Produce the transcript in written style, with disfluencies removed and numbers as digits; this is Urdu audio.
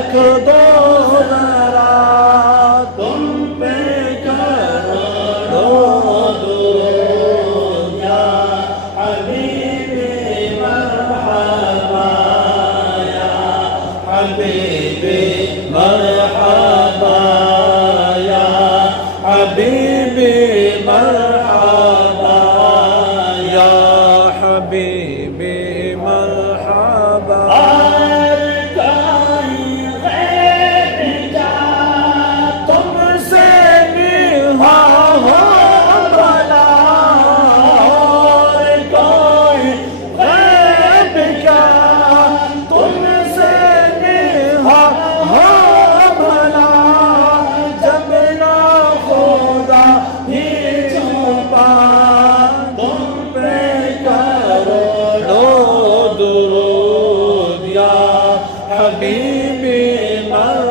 رکھ دو ذرا تم پہ کروڑوں درود یا حبیبی مرحبا یا حبیبی مرحبا یا حبیبی مرحبا یا حبیبی مرحبا حبیبی مرحبا